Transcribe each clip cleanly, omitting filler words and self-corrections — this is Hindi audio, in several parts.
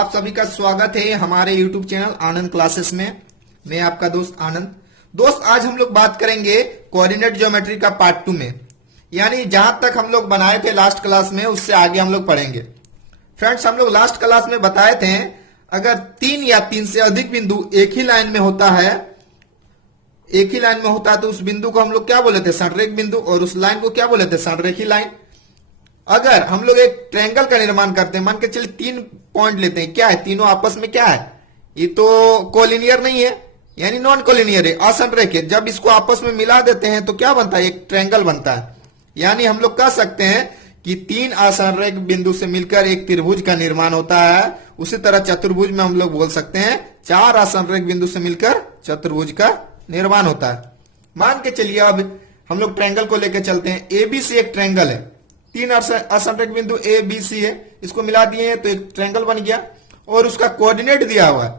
आप सभी का स्वागत है हमारे YouTube चैनल आनंद क्लासेस में। मैं आपका दोस्त आनंद। दोस्त, आज हम लोग बात करेंगे कोऑर्डिनेट ज्योमेट्री का पार्ट 2 में, यानी जहां तक हम लोग बनाए थे लास्ट क्लास में उससे आगे हम लोग पढ़ेंगे। फ्रेंड्स, हम लोग लास्ट क्लास में बताए थे अगर 3 या 3 से अधिक बिंदु एक ही लाइन में होता है तो उस बिंदु को हम लोग क्या बोले थे? संरेख बिंदु। और उस लाइन को क्या बोले थे? संरेखी लाइन। अगर हम लोग एक ट्रायंगल का निर्माण करते हैं, मान के चलिए 3 पॉइंट लेते हैं, क्या है? तीनों आपस में क्या है? ये तो कोलिनियर नहीं है, यानी नॉन कोलिनियर है, असंरेख है। जब इसको आपस में मिला देते हैं तो क्या बनता है? एक ट्रायंगल बनता है। यानी हम लोग कह सकते हैं कि 3 असंरेख बिंदु से मिलकर एक त्रिभुज का निर्माण होता है। उसी तरह चतुर्भुज में हम लोग बोल सकते हैं 4 असंरेख बिंदु से मिलकर चतुर्भुज का निर्माण होता है। मान के चलिए अब हम लोग ट्रायंगल को लेकर चलते हैं। एबीसी एक ट्रायंगल है, 3 असंरेख बिंदु ए बी सी है, इसको मिला दिए हैं तो एक ट्रायंगल बन गया। और उसका कोऑर्डिनेट दिया हुआ है,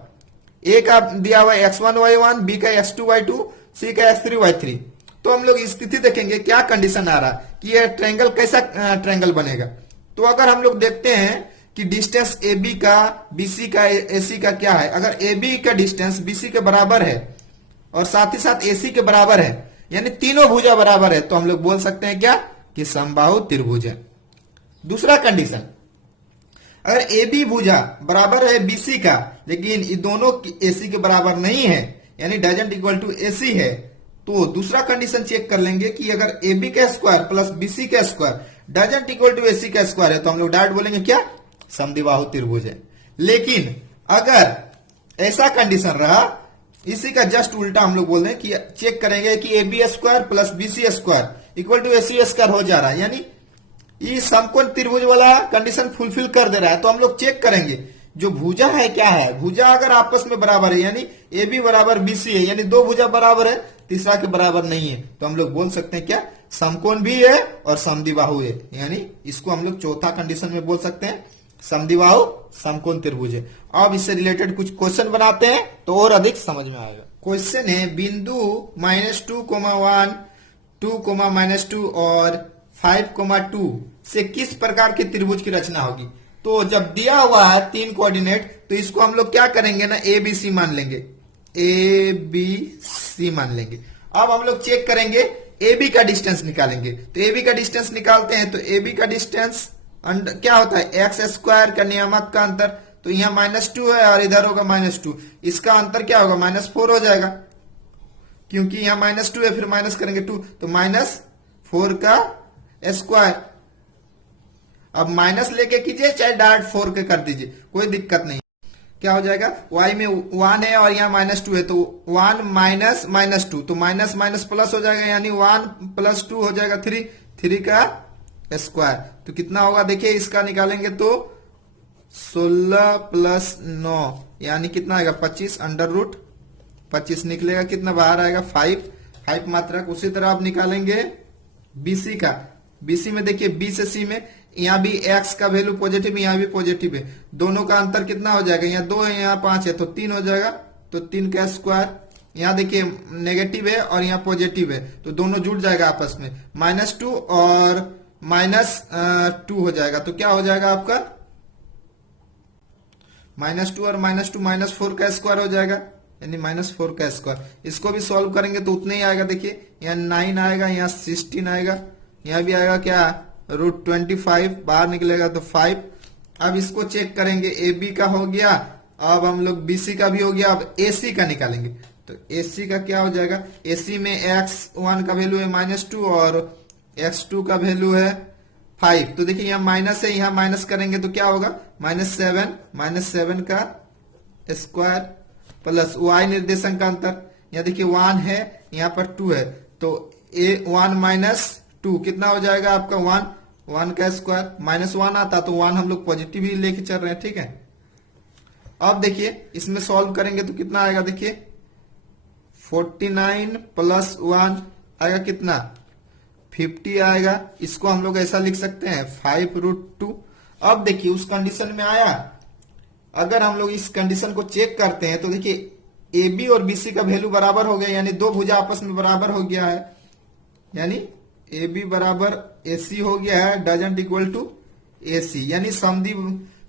ए का दिया हुआ है x1 y1, बी का x2 y2, सी का x3 y3। तो हम लोग स्थिति देखेंगे क्या कंडीशन आ रहा है कि यह ट्रायंगल कैसा ट्रायंगल बनेगा। तो अगर हम लोग देखते हैं कि डिस्टेंस ए बी का बीसी का एसी का क्या है, अगर ए बी का डिस्टेंस बीसी के बराबर है और साथ ही साथ एसी के बराबर है, यानी तीनों भुजा बराबर है, तो हम लोग बोल सकते हैं क्या कि समबाहु त्रिभुज है। दूसरा कंडीशन, अगर ए बी भुजा बराबर है बीसी का लेकिन ये दोनों एसी के बराबर नहीं है, यानी डजंट इक्वल टू एसी है, तो दूसरा कंडीशन चेक कर लेंगे कि अगर ए बी का स्क्वायर प्लस बीसी का square doesn't equal to AC का स्क्वायर है, तो हम लोग डायरेक्ट बोलेंगे क्या? समद्विबाहु त्रिभुज है। लेकिन अगर ऐसा कंडीशन रहा, इसी का जस्ट उल्टा हम लोग बोल रहे हैं कि चेक करेंगे कि A B square plus BC square equal to AC square हो जा रहा है, यानी ये समकोण त्रिभुज वाला कंडीशन फुलफिल कर दे रहा है, तो हम लोग चेक करेंगे जो भुजा है क्या है। भुजा अगर आपस में बराबर है, यानी ए बी बराबर बीसी है, यानी 2 भुजा बराबर है, तीसरा के बराबर नहीं है, तो हम लोग बोल सकते हैं क्या? समकोण भी है और समद्विबाहु है, यानी इसको हम लोग चौथा कंडीशन में बोल सकते हैं समद्विबाहु समकोण त्रिभुज है। अब इससे रिलेटेड कुछ क्वेश्चन बनाते हैं तो और अधिक समझ में आएगा। क्वेश्चन है बिंदु -2, 1, 2, -2 और 5, 2 से किस प्रकार के त्रिभुज की रचना होगी। तो जब दिया हुआ है 3 कोऑर्डिनेट, तो इसको हम लोग क्या करेंगे ना, ए बी सी मान लेंगे, ए बी सी मान लेंगे। अब हम लोग चेक करेंगे, ए बी का डिस्टेंस निकालेंगे। तो ए बी का डिस्टेंस निकालते हैं, तो ए बी का डिस्टेंस क्या होता है? एक्स स्क्वायर का नियामक का अंतर, तो यहाँ -2 है और इधर होगा -2, इसका अंतर क्या होगा? -4 हो जाएगा, क्योंकि यहाँ -2 है, फिर माइनस करेंगे 2, तो -4 का स्क्वायर। अब माइनस लेके कीजिए चाहे डायरेक्ट 4 के कर दीजिए, कोई दिक्कत नहीं। क्या हो जाएगा? y में 1 है और यहाँ -2 है, तो 1 माइनस -2, तो माइनस माइनस प्लस हो जाएगा, यानी 1 + 2 हो जाएगा 3 का स्क्वायर। तो कितना होगा देखिए, इसका निकालेंगे तो 16 + 9 यानी कितना आएगा? 25 √25 निकलेगा, कितना बाहर आएगा? 5 मात्रक। उसी तरह आप निकालेंगे बीसी का। बीसी में देखिए बी से सी में यहाँ भी एक्स का वैल्यू पॉजिटिव, यहाँ भी पॉजिटिव है, दोनों का अंतर कितना हो जाएगा? यहाँ 2 है, यहाँ 5 है, तो 3 हो जाएगा, तो 3 का स्क्वायर। यहाँ देखिए नेगेटिव है और यहाँ पॉजिटिव है, तो दोनों जुड़ जाएगा आपस में, -2 और -2 हो जाएगा, तो क्या हो जाएगा आपका? -2 और -2 -4 का स्क्वायर हो जाएगा, यानी -4 का स्क्वायर। इसको भी सॉल्व करेंगे तो उतने ही आएगा। देखिए यहाँ 9 आएगा, यहाँ 16 आएगा, यहाँ भी आएगा क्या? √25, बाहर निकलेगा तो 5। अब इसको चेक करेंगे, ए बी का हो गया, अब हम लोग बीसी का भी हो गया। अब एसी का निकालेंगे, तो एसी का क्या हो जाएगा? एसी में x1 का वैल्यू है -2 और x2 का वैल्यू है 5। तो देखिए यहाँ माइनस है, यहाँ माइनस करेंगे तो क्या होगा? -7 का स्क्वायर प्लस y निर्देशांक का अंतर, यहाँ देखिए 1 है, यहाँ पर 2 है, तो 1 - 2 कितना हो जाएगा आपका? 1 का स्क्वायर। -1 आता तो 1 हम लोग पॉजिटिव ही लेके चल रहे हैं, ठीक है। अब देखिए इसमें सॉल्व करेंगे तो कितना आएगा? देखिए 49 + 1 आएगा कितना? 50 आएगा। इसको हम लोग ऐसा लिख सकते हैं 5√2। अब देखिए उस कंडीशन में आया, अगर हम लोग इस कंडीशन को चेक करते हैं तो देखिए ए बी और बीसी का वैल्यू बराबर हो गया, यानी 2 भुजा आपस में बराबर हो गया है, यानी ए बी बराबर एसी हो गया है, डजंट इक्वल टू एसी, यानी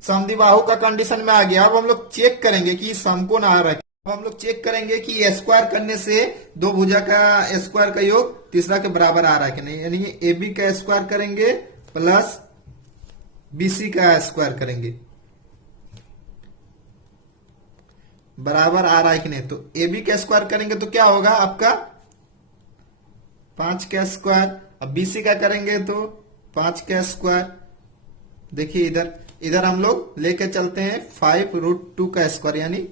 समद्विबाहु का कंडीशन में आ गया। अब हम लोग चेक करेंगे कि समकोण आ रहा है। अब हम लोग चेक करेंगे कि स्क्वायर करने से दो भुजा का स्क्वायर का योग तीसरा के बराबर आ रहा है कि नहीं, यानी ए बी का स्क्वायर करेंगे प्लस बीसी का स्क्वायर करेंगे, बराबर आ रहा है कि नहीं। तो ए बी का स्क्वायर करेंगे तो क्या होगा आपका 5 का स्क्वायर, अब बीसी का करेंगे तो 5 का स्क्वायर। देखिए इधर इधर हम लोग लेके चलते हैं 5√2 का स्क्वायर यानी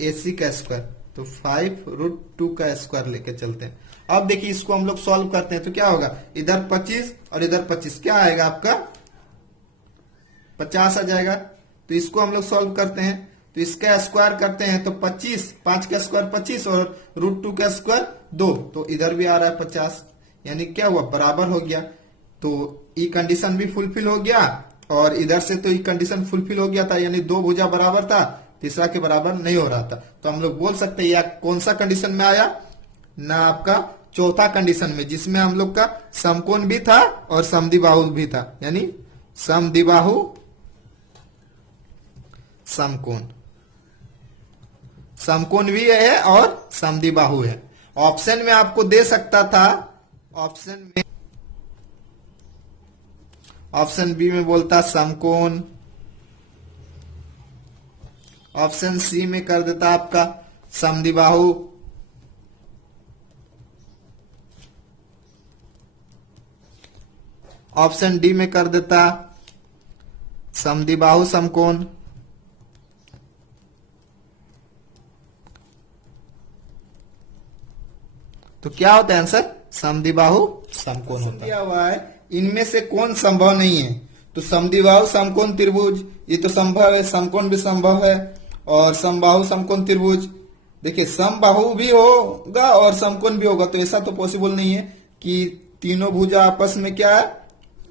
AC का स्क्वायर, तो 5√2 का स्क्वायर लेके चलते हैं। अब देखिए इसको हम लोग सॉल्व करते हैं तो क्या होगा, इधर 25 और इधर 25, क्या आएगा आपका 50 आ जाएगा। तो इसको हम लोग सॉल्व करते हैं तो इसका स्क्वायर करते हैं तो 25, 5 का स्क्वायर 25 और √2 का स्क्वायर 2, तो इधर भी आ रहा है 50, यानी क्या हुआ बराबर हो गया। तो ई कंडीशन भी फुलफिल हो गया और इधर से तो ई कंडीशन फुलफिल हो गया था, यानी दो भुजा बराबर था, तीसरा के बराबर नहीं हो रहा था। तो हम लोग बोल सकते हैं या कौन सा कंडीशन में आया ना, आपका चौथा कंडीशन में, जिसमें हम लोग का समकोण भी था और समद्विबाहु भी था, यानी समद्विबाहु समकोण, समकोण भी है और समद्विबाहु है। ऑप्शन में आपको दे सकता था, ऑप्शन बी में बोलता समकोण, ऑप्शन सी में कर देता आपका समद्विबाहु, ऑप्शन डी में कर देता समद्विबाहु समकोण। तो क्या होता है आंसर, समद्विबाहु समकोण होता है। दिया हुआ है इनमें से कौन संभव नहीं है, तो समद्विबाहु समकोण त्रिभुज ये तो संभव है, समकोण भी संभव है, और समबाहु समकोण त्रिभुज। देखिए समबाहु भी होगा और समकोण भी होगा, तो ऐसा तो पॉसिबल नहीं है कि तीनों भुजा आपस में क्या है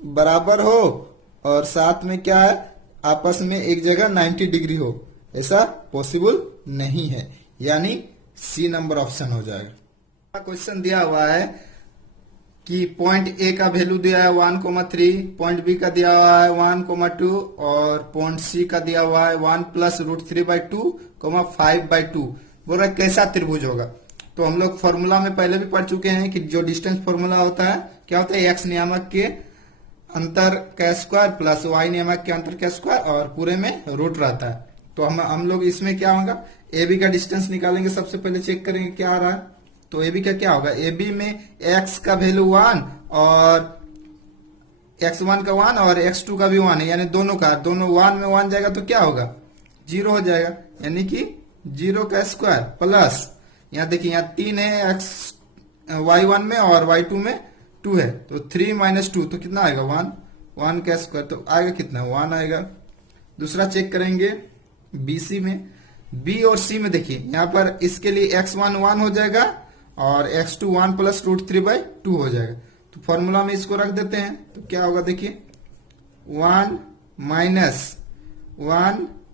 बराबर हो और साथ में क्या है आपस में एक जगह 90 डिग्री हो, ऐसा पॉसिबल नहीं है, यानी सी नंबर ऑप्शन हो जाएगा। क्वेश्चन दिया हुआ है कि पॉइंट ए का वैल्यू दिया है 1,3, पॉइंट बी का दिया हुआ है 1,2 और पॉइंट सी का दिया हुआ है 1 + √3/2, 5/2। बोल रहा है कैसा त्रिभुज होगा। तो हम लोग फॉर्मूला में पहले भी पढ़ चुके हैं कि जो डिस्टेंस फॉर्मूला होता है क्या होता है, एक्स नियामक के अंतर का स्क्वायर प्लस वाई नियामक के अंतर का स्क्वायर और पूरे में रूट रहता है। तो हम लोग इसमें क्या होगा, ए बी का डिस्टेंस निकालेंगे, सबसे पहले चेक करेंगे क्या आ रहा है। तो ए बी का क्या होगा, ए बी में एक्स का वैल्यू 1 और x1 का 1 और x2 का भी 1 है, यानी दोनों 1 में 1 जाएगा तो क्या होगा 0 हो जाएगा, यानी कि 0 का स्क्वायर प्लस यहाँ देखिए यहाँ 3 है y1 में और y2 में 2 है, तो 3 - 2 तो कितना आएगा 1, 1 का स्क्वायर तो आएगा कितना 1 आएगा। दूसरा चेक करेंगे BC में, B और C में देखिए यहाँ पर इसके लिए x1 1 हो जाएगा और x2 1 + √3/2 हो जाएगा। तो फॉर्मूला में इसको रख देते हैं तो क्या होगा देखिए 1 -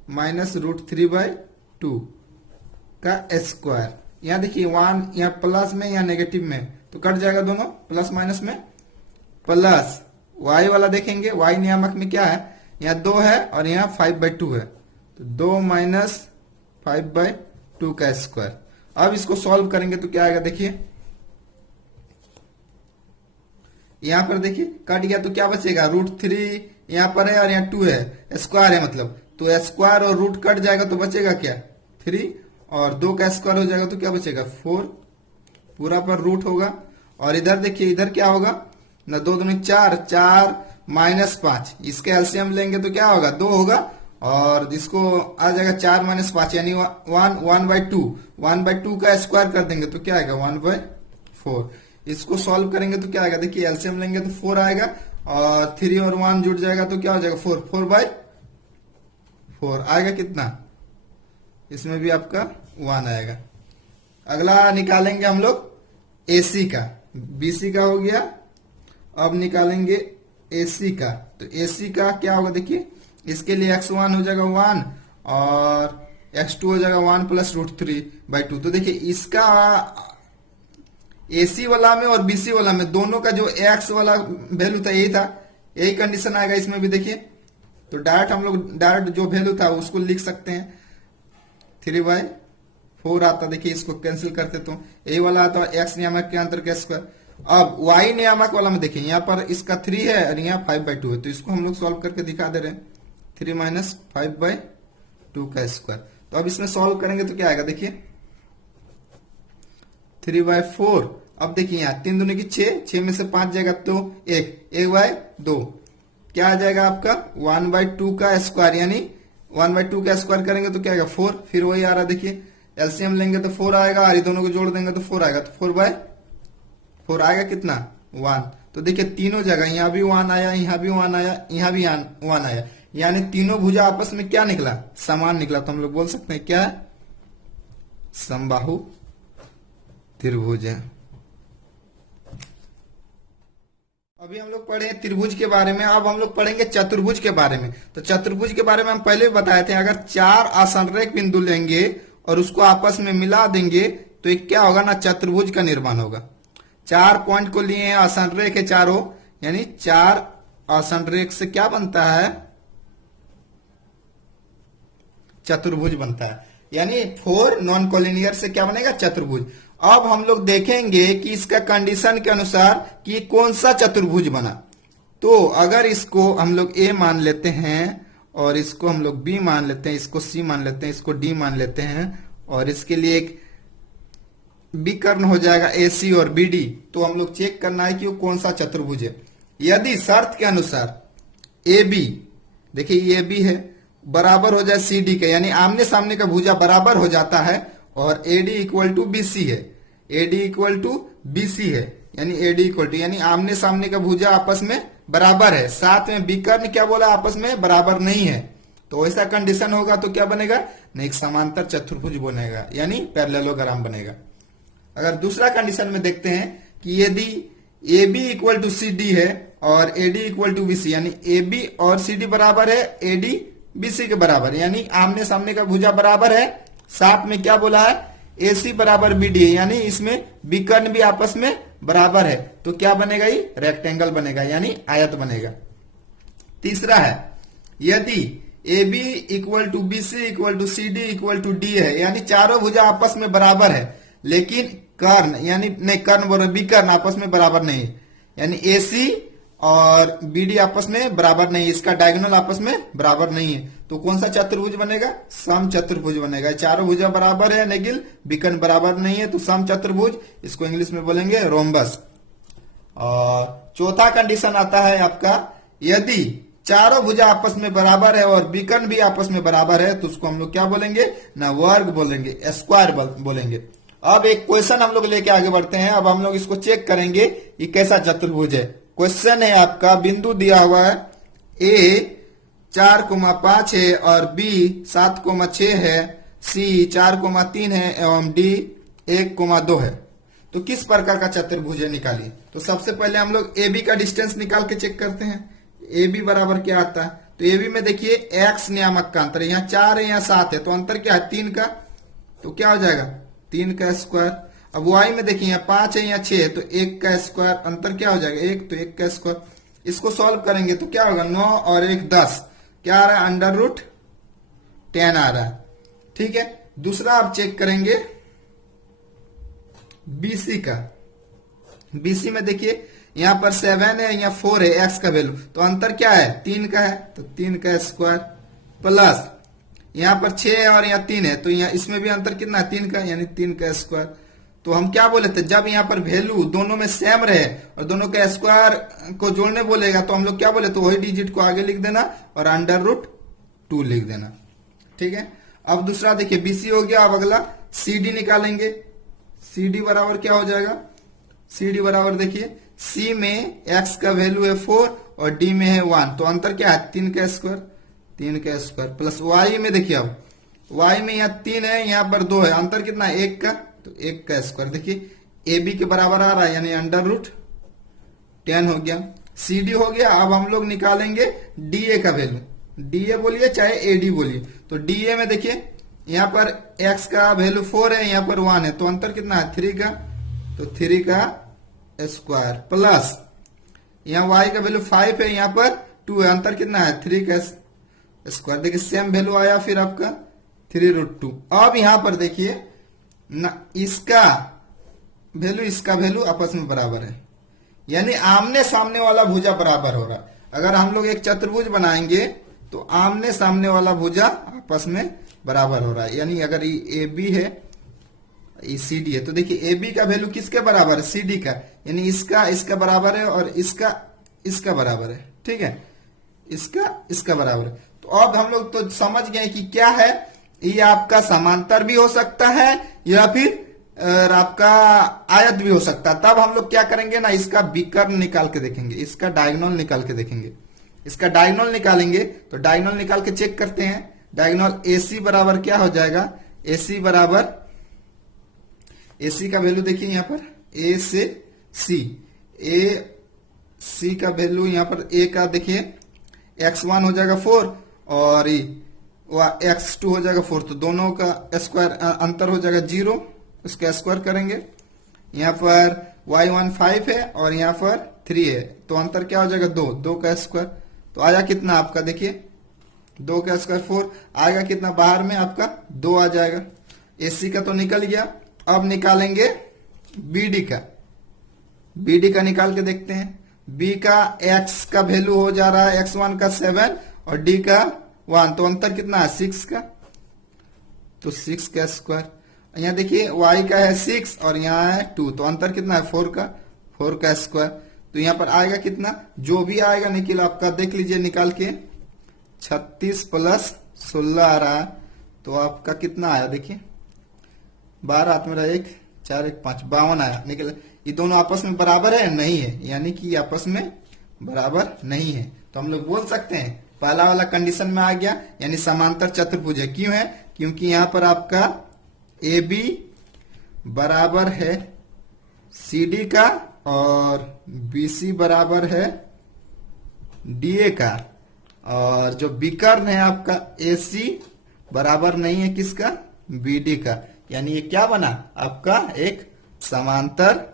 √3/2 का स्क्वायर। यहाँ देखिए 1 यहाँ प्लस में या नेगेटिव में तो कट जाएगा दोनों, प्लस माइनस में प्लस y वाला देखेंगे, y नियामक में क्या है यहाँ 2 है और यहाँ 5/2 है, तो 2 - 5/2 का स्क्वायर। अब इसको सॉल्व करेंगे तो क्या आएगा देखिए, यहां पर देखिए कट गया तो क्या बचेगा √3 यहां पर है और यहाँ 2 है, स्क्वायर है मतलब, तो स्क्वायर और रूट कट जाएगा तो बचेगा क्या 3 और 2 का स्क्वायर हो जाएगा तो क्या बचेगा 4, पूरा पर रूट होगा। और इधर देखिए इधर क्या होगा ना 2 दूनी 4, 4 - 5, इसके एलसीएम लेंगे तो क्या होगा 2 होगा और जिसको आ जाएगा 4 - 5 यानी 1/2 का स्क्वायर कर देंगे तो क्या आएगा 1/4। इसको सॉल्व करेंगे तो क्या आएगा देखिए एलसीएम लेंगे तो 4 आएगा और 3 और 1 जुड़ जाएगा तो क्या हो जाएगा 4/4 आएगा कितना, इसमें भी आपका 1 आएगा। अगला निकालेंगे हम लोग AC का, BC का हो गया, अब निकालेंगे AC का। तो AC का क्या होगा देखिए इसके लिए x1 हो जाएगा 1 और x2 हो जाएगा 1 + √3/2। तो देखिए इसका AC वाला में और BC वाला में दोनों का जो x वाला वैल्यू था यही था, यही कंडीशन आएगा इसमें भी देखिए तो डायरेक्ट जो वैल्यू था उसको लिख सकते हैं। 3/4 आता, देखिए इसको कैंसिल करते तो ये वाला आता एक्स नियामक के अंतर का स्क्वायर। अब वाई नियामक वाला में देखिए यहाँ पर इसका 3 है और यहाँ 5/2 है, तो इसको हम लोग सॉल्व करके दिखा दे रहे हैं। 3 - 5/2 का स्क्वायर। तो अब इसमें सॉल्व करेंगे तो क्या आएगा, देखिए 3/4। अब देखिए यहाँ 3 दूनी की 6, 6 में से 5 जाएगा तो 1/2 क्या आ जाएगा आपका 1/2 का स्क्वायर, यानी 1/2 का स्क्वायर करेंगे तो क्या आएगा 4। फिर वही आ रहा है, देखिए एलसीएम लेंगे तो 4 आएगा और ये दोनों को जोड़ देंगे तो 4 आएगा, तो 4/4 आएगा कितना 1। तो देखिए तीनों जगह यहाँ भी 1 आया, यहाँ भी 1 आया, यहाँ भी 1 आया, यानी तीनों भुजा आपस में क्या निकला, समान निकला। तो हम लोग बोल सकते हैं क्या है, समबाहु त्रिभुज है। अभी हम लोग पढ़े त्रिभुज के बारे में, अब हम लोग पढ़ेंगे चतुर्भुज के बारे में। तो चतुर्भुज के बारे में हम पहले भी बताए थे, अगर 4 असंरेख बिंदु लेंगे और उसको आपस में मिला देंगे तो एक क्या होगा ना, चतुर्भुज का निर्माण होगा। 4 पॉइंट को लिए हैं, असंरेख है चारों, यानी 4 असंरेख से क्या बनता है, चतुर्भुज बनता है। यानी 4 नॉन कोलिनियर से क्या बनेगा, चतुर्भुज। अब हम लोग देखेंगे कि इसका कंडीशन के अनुसार कि कौन सा चतुर्भुज बना। तो अगर इसको हम लोग ए मान लेते हैं और इसको हम लोग बी मान लेते हैं, इसको सी मान लेते हैं, इसको डी मान लेते हैं और इसके लिए एक विकर्ण हो जाएगा ए सी और बी डी, तो हम लोग चेक करना है कि वो कौन सा चतुर्भुज है। यदि शर्त के अनुसार ए बी, देखिए ये बी है, बराबर हो जाए सी डी के, यानी आमने सामने का भुजा बराबर हो जाता है, और A D equal to B C है, A D equal to B C है, यानी ए डी इक्वल टू, यानी आमने सामने का भुजा आपस में बराबर है, साथ में विकर्ण क्या बोला, आपस में बराबर नहीं है। तो ऐसा कंडीशन होगा तो क्या बनेगा, नहीं एक समांतर चतुर्भुज बनेगा, यानी पैरेललोग्राम बनेगा। अगर दूसरा कंडीशन में देखते हैं कि यदि A B equal to C D है और A D equal to B C, यानी ए बी और सी डी बराबर है, ए डी बी सी के बराबर, यानी आमने सामने का भुजा बराबर है, साथ में क्या बोला है, ए सी बराबर बी डी है, यानी इसमें विकर्ण भी आपस में बराबर है, तो क्या बनेगा, ये रेक्टेंगल बनेगा, यानी आयत बनेगा। तीसरा है, यदि A B equal to B C equal to C D equal to D है, यानी चारों भुजा आपस में बराबर है, लेकिन कर्ण यानी नहीं, कर्ण बोल रहे, विकर्ण आपस में बराबर नहीं है, यानी ए सी और बी डी आपस में बराबर नहीं है, इसका डायगोनल आपस में बराबर नहीं है, तो कौन सा चतुर्भुज बनेगा, सम चतुर्भुज बनेगा। चारों भुजा बराबर है लेकिन विकर्ण बराबर नहीं है, तो सम चतुर्भुज, इसको इंग्लिश में बोलेंगे रोम्बस। और चौथा कंडीशन आता है आपका, यदि चारों भुजा आपस में बराबर है और विकर्ण भी आपस में बराबर है, तो उसको हम लोग क्या बोलेंगे ना, वर्ग बोलेंगे, स्क्वायर बोलेंगे। अब एक क्वेश्चन हम लोग लेके आगे बढ़ते हैं। अब हम लोग इसको चेक करेंगे ये कैसा चतुर्भुज है। क्वेश्चन है आपका, बिंदु दिया हुआ है, ए 4,5 है और बी 7,6 है, सी 4,3 है एवं डी 1,2 है, तो किस प्रकार का चतुर्भुज है, निकालिए। तो सबसे पहले हम लोग ए बी का डिस्टेंस निकाल के चेक करते हैं। ए बी बराबर क्या आता है, तो ए बी में देखिए एक्स नियामक का अंतर, यहाँ 4 है यहाँ 7 है, तो अंतर क्या है 3 का, तो क्या हो जाएगा 3 का स्क्वायर। अब वाई में देखिए यहाँ 5 है यहाँ 6 है, तो 1 का स्क्वायर, अंतर क्या हो जाएगा 1, तो 1 का स्क्वायर। इसको सॉल्व करेंगे तो क्या होगा 9 और 1 10, क्या आ रहा है √10 आ रहा है, ठीक है। दूसरा आप चेक करेंगे बीसी का, बीसी में देखिए यहाँ पर 7 है यहाँ 4 है एक्स का वैल्यू, तो अंतर क्या है 3 का है, तो 3 का स्क्वायर, प्लस यहाँ पर 6 है और यहाँ 3 है, तो यहाँ इसमें भी अंतर कितना है 3 का, यानी 3 का स्क्वायर। तो हम क्या बोले थे, जब यहाँ पर वैल्यू दोनों में सेम रहे और दोनों के स्क्वायर को जोड़ने बोलेगा, तो हम लोग क्या बोले, तो वही डिजिट को आगे लिख देना और √2 लिख देना, ठीक है। अब दूसरा देखिए बीसी हो गया। अब अगला सीडी निकालेंगे। सीडी बराबर क्या हो जाएगा, सीडी बराबर देखिए सी में एक्स का वैल्यू है 4 और डी में है 1, तो अंतर क्या है 3 का स्क्वायर, 3 का स्क्वायर, प्लस वाई में देखिए, अब वाई में यहाँ 3 है यहाँ पर 2 है, अंतर कितना है 1 का, तो 1 का स्क्वायर। देखिए ए बी के बराबर आ रहा है, यानी √10 हो गया। सी डी हो गया। अब हम लोग निकालेंगे डी ए का वैल्यू, डी ए बोलिए चाहे ए डी बोलिए, तो डी ए में देखिए यहाँ पर एक्स का वैल्यू 4 है यहाँ पर 1 है, तो अंतर कितना है 3 का, तो 3 का स्क्वायर, प्लस यहाँ वाई का वैल्यू 5 है यहाँ पर 2 है, अंतर कितना है 3 का स्क्वायर। देखिए सेम वैल्यू आया फिर आपका 3√2। अब यहां पर देखिए ना, इसका वैल्यू आपस में बराबर है, यानी आमने सामने वाला भुजा बराबर हो रहा। अगर हम लोग एक चतुर्भुज बनाएंगे तो आमने सामने वाला भुजा आपस में बराबर हो रहा है। यानी अगर ये ए बी है, ये सी डी है, तो देखिए ए बी का वैल्यू किसके बराबर है? सी डी का। यानी इसका बराबर है और इसका बराबर है। ठीक है, इसका बराबर है। तो अब हम लोग तो समझ गए कि क्या है, ये आपका समांतर भी हो सकता है या फिर आपका आयत भी हो सकता है। तब हम लोग क्या करेंगे ना, इसका विकर्ण निकाल के देखेंगे, इसका डायगोनल निकाल के देखेंगे। इसका डायगोनल निकालेंगे तो डायगोनल निकाल के चेक करते हैं। डायगोनल AC बराबर क्या हो जाएगा? AC बराबर, AC का वैल्यू देखिए यहाँ पर A से C, AC का वैल्यू यहाँ पर A का देखिए x1 हो जाएगा 4 और x2 हो जाएगा 4, तो दोनों का स्क्वायर अंतर हो जाएगा 0, उसका स्क्वायर करेंगे। यहाँ पर y1 5 है और यहाँ पर 3 है, तो अंतर क्या हो जाएगा? 2 का स्क्वायर। तो आया कितना आपका? देखिए 2 का स्क्वायर 4 आएगा, कितना बाहर में आपका 2 आ जाएगा। AC का तो निकल गया। अब निकालेंगे BD का। BD का निकाल के देखते हैं। B का x का वैल्यू हो जा रहा है x1 का 7 और D का 1, तो अंतर कितना है? 6 का, तो 6 का स्क्वायर। यहाँ देखिए y का है 6 और यहाँ है 2, तो अंतर कितना है? 4 का स्क्वायर। तो यहाँ पर आएगा कितना? जो भी आएगा निकल आपका देख लीजिए निकाल के, 36 + 16 आ रहा है, तो आपका कितना आया? देखिए 12 हाथ में रहा 1 4 1 5 52 आया निकल। ये दोनों आपस में बराबर है? नहीं है, यानी कि आपस में बराबर नहीं है। तो हम लोग बोल सकते हैं पहला वाला कंडीशन में आ गया, यानी समांतर चतुर्भुज है। क्यों है? क्योंकि यहां पर आपका AB बराबर है CD का और BC बराबर है DA का, और जो विकर्ण है आपका AC बराबर नहीं है किसका? BD का। यानी ये क्या बना? आपका एक समांतर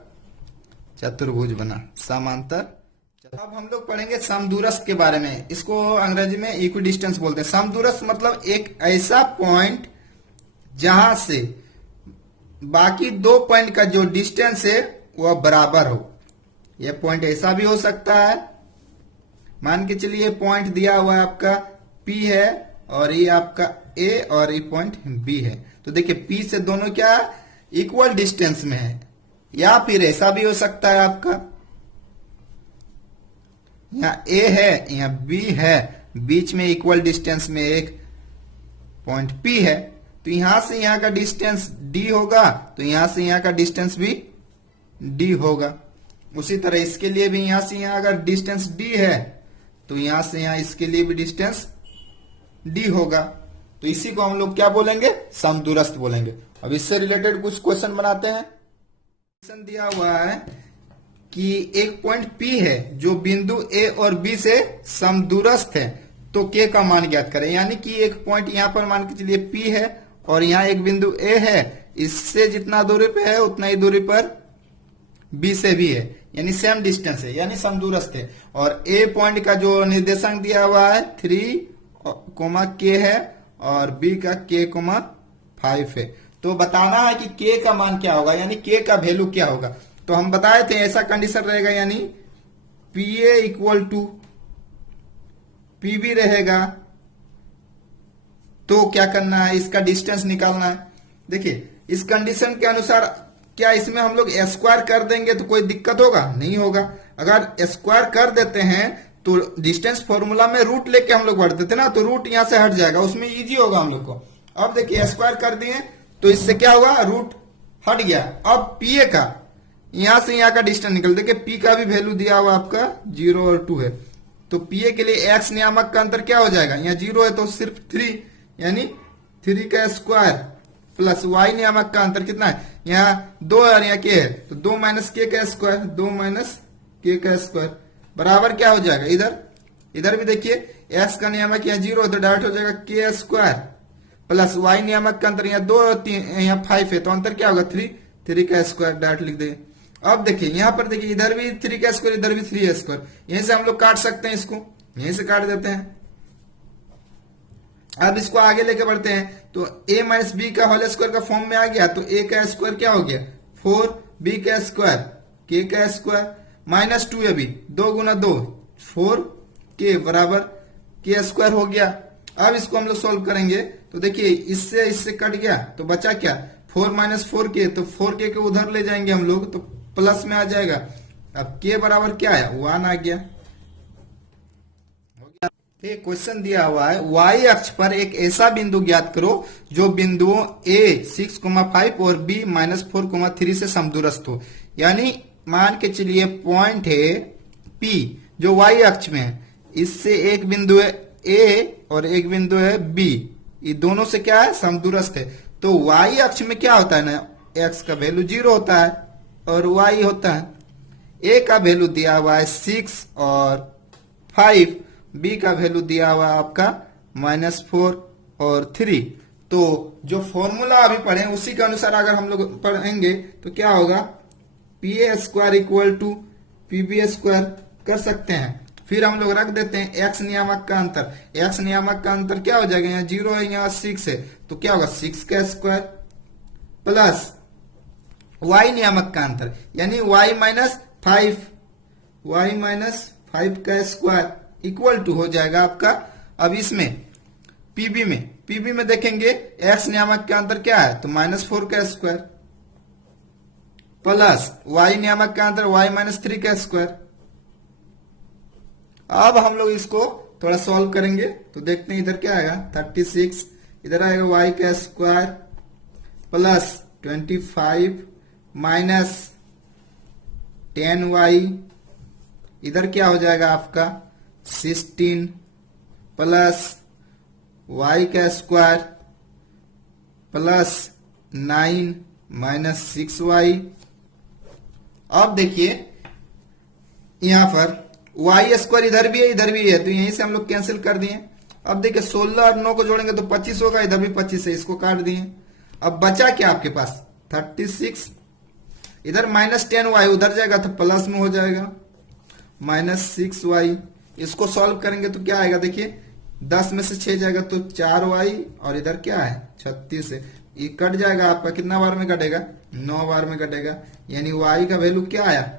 चतुर्भुज बना, समांतर। अब हम लोग पढ़ेंगे समदूरस्थ के बारे में। इसको अंग्रेजी में इक्विडिस्टेंस बोलते हैं। समदूरस्थ मतलब एक ऐसा पॉइंट जहां से बाकी 2 पॉइंट का जो डिस्टेंस है वह बराबर हो। यह पॉइंट ऐसा भी हो सकता है, मान के चलिए पॉइंट दिया हुआ है आपका P है और ये आपका A और ये पॉइंट B है, तो देखिए P से दोनों क्या इक्वल डिस्टेंस में है। या फिर ऐसा भी हो सकता है आपका यहाँ A है, यहाँ B है, बीच में इक्वल डिस्टेंस में एक पॉइंट P है, तो यहां से यहां का डिस्टेंस D होगा, तो यहां से यहां का डिस्टेंस भी D होगा। उसी तरह इसके लिए भी यहां से यहां अगर डिस्टेंस D है तो यहां से यहां इसके लिए भी डिस्टेंस D होगा। तो इसी को हम लोग क्या बोलेंगे? समदूरस्थ बोलेंगे। अब इससे रिलेटेड कुछ क्वेश्चन बनाते हैं। क्वेश्चन दिया हुआ है कि एक पॉइंट P है जो बिंदु A और B से समदूरस्थ है, तो K का मान ज्ञात करें। यानी कि एक पॉइंट यहां पर मान के चलिए P है और यहां एक बिंदु A है, इससे जितना दूरी पे है उतना ही दूरी पर B से भी है, यानी सेम डिस्टेंस है, यानी समदूरस्थ है। और A पॉइंट का जो निर्देशांक दिया हुआ है 3, K है और B का K, 5 है। तो बताना है कि K का मान क्या होगा, यानी K का वैल्यू क्या होगा। तो हम बताए थे ऐसा कंडीशन रहेगा, यानी PA = PB रहेगा। तो क्या करना है? इसका डिस्टेंस निकालना है। देखिए इस कंडीशन के अनुसार क्या इसमें हम लोग स्क्वायर कर देंगे तो कोई दिक्कत होगा? नहीं होगा। अगर स्क्वायर कर देते हैं तो डिस्टेंस फॉर्मूला में रूट लेके हम लोग बढ़ते थे ना, तो रूट यहां से हट जाएगा, उसमें इजी होगा हम लोग को। अब देखिए स्क्वायर कर दिए तो इससे क्या होगा? रूट हट गया। अब PA का यहां से यहां का डिस्टेंस निकल, देखिए P का भी वैल्यू दिया हुआ आपका 0 और 2 है, तो PA के लिए x नियामक का अंतर क्या हो जाएगा? यहाँ 0 है तो सिर्फ 3, यानी 3 का स्क्वायर प्लस y नियामक का अंतर कितना है? यहाँ 2 और यहाँ K है, तो 2 - K का स्क्वायर, 2 - K का स्क्वायर बराबर क्या हो जाएगा? इधर भी देखिए x का नियामक यहाँ 0 है तो डायरेक्ट हो जाएगा K स्क्वायर प्लस y नियामक का अंतर यहाँ 2 और 3 यहाँ 5 है, तो अंतर क्या होगा? 3 का स्क्वायर डायरेक्ट लिख देंगे। अब देखिए यहाँ पर देखिए इधर भी 3 का स्क्वायर, इधर भी 3 स्क्वायर, यहीं से हम लोग काट सकते हैं, इसको यहीं से काट देते हैं। अब इसको आगे लेके बढ़ते हैं, तो a माइनस बी का होल स्क्वायर का फॉर्म में आ गया, तो a का स्क्वायर क्या हो गया 4, b का स्क्वायर k का स्क्वायर माइनस 2 अभी 2 गुना 2 4 k बराबर k स्क्वायर हो गया। अब इसको हम लोग सोल्व करेंगे, तो देखिए इससे इससे कट गया तो बचा क्या 4 माइनस 4k, तो 4k को उधर ले जाएंगे हम लोग तो प्लस में आ जाएगा। अब k बराबर क्या है 1 आ गया। एक क्वेश्चन दिया हुआ है, y अक्ष पर एक ऐसा बिंदु ज्ञात करो जो बिंदुओं a 6,5 और b -4,3 से समदूरस्थ हो। यानी मान के चलिए पॉइंट है p जो y अक्ष में है, इससे एक बिंदु है a और एक बिंदु है b, ये दोनों से क्या है समदूरस्थ है। तो y अक्ष में क्या होता है ना, x का वैल्यू 0 होता है और y होता है, a का वैल्यू दिया हुआ है 6 और 5, b का वैल्यू दिया हुआ है आपका -4 और 3। तो जो फॉर्मूला अभी पढ़े उसी के अनुसार अगर हम लोग पढ़ेंगे तो क्या होगा pa square equal to pb square कर सकते हैं। फिर हम लोग रख देते हैं x नियामक का अंतर, x नियामक का अंतर क्या हो जाएगा, यहाँ 0 है यहाँ 6 है, तो क्या होगा 6 का स्क्वायर प्लस y नियामक का अंतर यानी y माइनस 5 का स्क्वायर इक्वल टू हो जाएगा आपका। अब इसमें पीबी में देखेंगे x नियामक का अंतर क्या है, तो -4 का स्क्वायर प्लस y नियामक का अंतर y -3 का स्क्वायर। अब हम लोग इसको थोड़ा सॉल्व करेंगे तो देखते हैं इधर क्या आएगा 36, इधर आएगा y का स्क्वायर प्लस 25 माइनस 10y, इधर क्या हो जाएगा आपका 16 प्लस y का स्क्वायर प्लस 9 माइनस 6y। अब देखिए यहां पर y स्क्वायर इधर भी है इधर भी है, तो यहीं से हम लोग कैंसिल कर दिए। अब देखिए 16 और 9 को जोड़ेंगे तो 25 होगा, इधर भी 25 है, इसको काट दिए। अब बचा क्या आपके पास 36, इधर -10y उधर जाएगा तो प्लस में हो जाएगा -6y। इसको सॉल्व करेंगे तो क्या आएगा देखिए 10 में से 6 जाएगा तो 4y और इधर क्या है 36 है, ये कट जाएगा आपका, कितना बार में कटेगा 9 बार में कटेगा, यानी y का वैल्यू क्या आया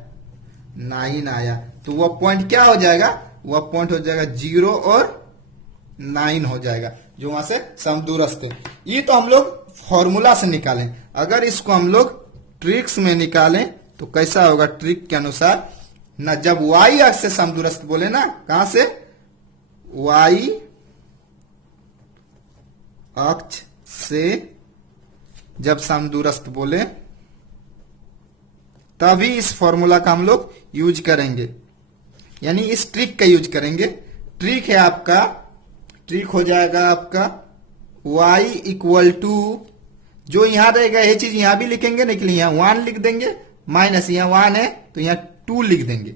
9 आया। तो वह पॉइंट क्या हो जाएगा, वह पॉइंट हो जाएगा 0 और 9 हो जाएगा जो वहां से समदूरस्थ है। ये तो हम लोग फॉर्मूला से निकालें, अगर इसको हम लोग ट्रिक्स में निकालें तो कैसा होगा ट्रिक के अनुसार ना, जब y अक्ष से समदूरस्थ बोले ना, कहां से y अक्ष से जब समदूरस्थ बोले तभी इस फॉर्मूला का हम लोग यूज करेंगे, यानी इस ट्रिक का यूज करेंगे। ट्रिक है आपका, ट्रिक हो जाएगा आपका y इक्वल टू, जो यहां रहेगा ये चीज यहां भी लिखेंगे, लेकिन यहां 1 लिख देंगे, माइनस यहां 1 है तो यहां 2 लिख देंगे।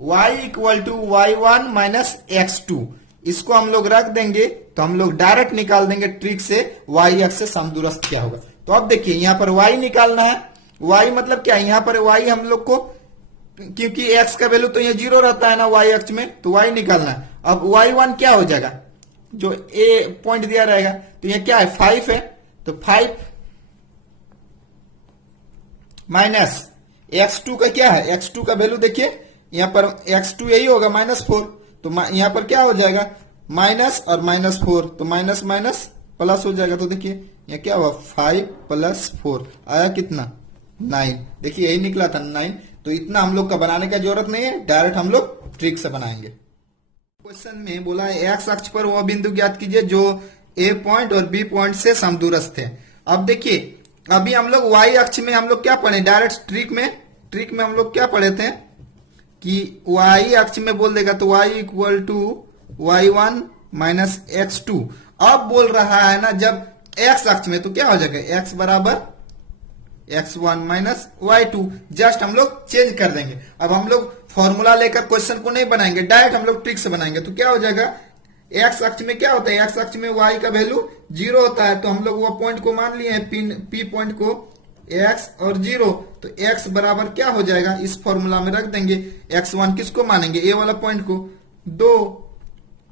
y equal to y1 minus x2, इसको हम लोग रख देंगे तो हम लोग डायरेक्ट निकाल देंगे ट्रिक से y अक्ष से समदूरस्थ क्या होगा। तो अब देखिए यहां पर y निकालना है, y मतलब क्या, यहां पर y हम लोग को, क्योंकि x का वैल्यू तो यहाँ 0 रहता है ना y अक्ष में, तो y निकालना है। अब y1 क्या हो जाएगा, जो a पॉइंट दिया रहेगा, तो यह क्या है 5 है, तो 5 माइनस x2 का क्या है, x2 का वैल्यू देखिए यहां पर x2 यही होगा -4, तो यहां पर क्या हो जाएगा माइनस और -4, तो माइनस माइनस प्लस हो जाएगा। तो देखिए यहां क्या हुआ 5 + 4 आया कितना 9, देखिए यही निकला था 9। तो इतना हम लोग का बनाने का जरूरत नहीं है, डायरेक्ट हम लोग ट्रिक से बनाएंगे। क्वेश्चन में बोला है एक्स अक्ष पर वह बिंदु ज्ञात कीजिए जो ए पॉइंट और बी पॉइंट से समदूरस्थ है। अब देखिए अभी हम लोग वाई अक्ष में हम लोग क्या पढ़े, डायरेक्ट ट्रिक में हम लोग क्या पढ़े थे कि वाई अक्ष में बोल देगा तो y equal to y1 minus x2। अब बोल रहा है ना जब x अक्ष में तो क्या हो जाएगा x बराबर x1 माइनस y2, जस्ट हम लोग चेंज कर देंगे। अब हम लोग फॉर्मूला लेकर क्वेश्चन को नहीं बनाएंगे, डायरेक्ट हम लोग ट्रिक से बनाएंगे। तो क्या हो जाएगा x अक्ष में क्या होता है, x अक्ष में y का वैल्यू 0 होता है, तो हम लोग वो पॉइंट को मान लिए हैं p पॉइंट को x और 0, तो x बराबर क्या हो जाएगा, इस फॉर्मूला में रख देंगे। x1 किसको मानेंगे, a वाला पॉइंट को 2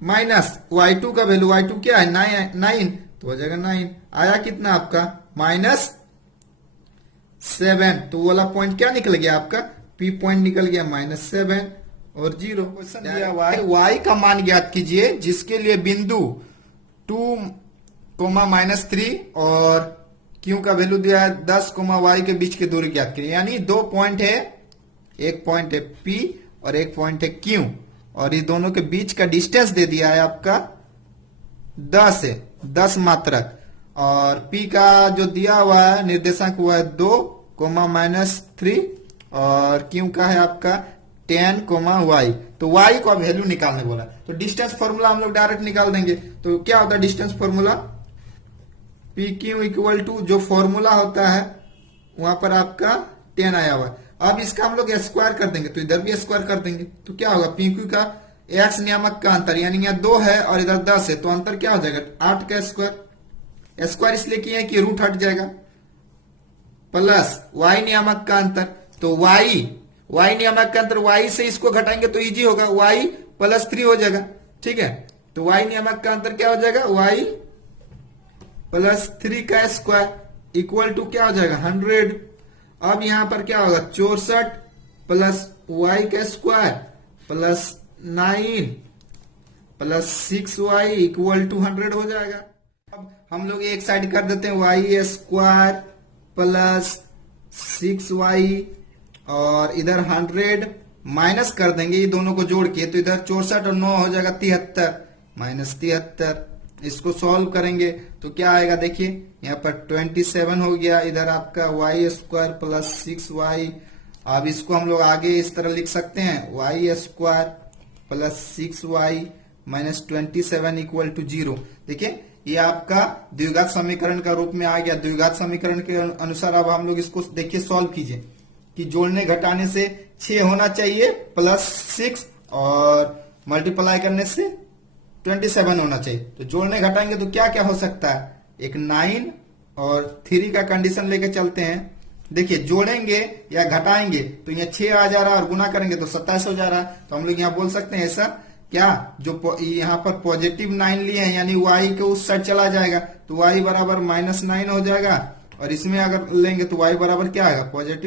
माइनस y2 का वैल्यू, y2 क्या है 9 तो हो जाएगा 9। आया कितना आपका -7, तो वो वाला पॉइंट क्या निकल गया आपका, P पॉइंट निकल गया -7 और 0। क्वेश्चन दिया y का मान ज्ञात कीजिए जिसके लिए बिंदु 2, -3 और Q का वैल्यू दिया है 10, y के बीच की दूरी ज्ञात करिए। यानी दो पॉइंट है, एक पॉइंट है P और एक पॉइंट है Q, और ये दोनों के बीच का डिस्टेंस दे दिया है आपका 10 है, 10 मात्रक, और P का जो दिया हुआ है निर्देशांक हुआ है 2, -3, और Q का है आपका 10, y। तो y को वैल्यू निकालने बोला, तो डिस्टेंस फॉर्मूला हम लोग डायरेक्ट निकाल देंगे। तो क्या होता है distance formula, PQ equal to जो फॉर्मूला होता है वहां पर आपका 10 आया हुआ है। अब इसका हम लोग स्क्वायर कर देंगे, तो इधर भी स्क्वायर कर देंगे, तो क्या होगा PQ का x नियामक का अंतर, यानी यहाँ 2 है और इधर 10 है, तो अंतर क्या हो जाएगा 8 का स्क्वायर। स्क्वायर इसलिए किए कि रूट हट जाएगा, प्लस y नियामक का अंतर, तो y नियामक का अंतर, y से इसको घटाएंगे तो इजी होगा, y +3 हो जाएगा। ठीक है, तो y नियामक का अंतर क्या हो जाएगा, y +3 का स्क्वायर इक्वल टू क्या हो जाएगा 100। अब यहां पर क्या होगा 64 प्लस y का square plus 9 plus 6y equal to 100 हो जाएगा। अब हम लोग एक साइड कर देते हैं y स्क्वायर प्लस 6y, और इधर 100 माइनस कर देंगे ये दोनों को जोड़ के, तो इधर 64 और 9 हो जाएगा 73, -73। इसको सॉल्व करेंगे तो क्या आएगा, देखिए यहाँ पर 27 हो गया, इधर आपका y स्क्वायर प्लस 6y। अब इसको हम लोग आगे इस तरह लिख सकते हैं y square plus 6y minus 27 equal to 0। देखिए ये आपका द्विघात समीकरण का रूप में आ गया। द्विघात समीकरण के अनुसार अब हम लोग इसको देखिए सॉल्व कीजिए कि जोड़ने घटाने से 6 होना चाहिए प्लस 6 और मल्टीप्लाई करने से 27 होना चाहिए। तो जोड़ने घटाएंगे तो क्या क्या हो सकता है, एक 9 और 3 का कंडीशन लेके चलते हैं। देखिए जोड़ेंगे या घटाएंगे तो यहाँ 6 आ जा रहा है और गुना करेंगे तो 27 हो जा रहा है। तो हम लोग यहाँ बोल सकते हैं ऐसा क्या, जो यहाँ पर पॉजिटिव 9 लिए हैं यानी y के उस साइड चला जाएगा, तो y बराबर -9 हो जाएगा, और इसमें अगर लेंगे तो y बराबर क्या आएगा पॉजिटिव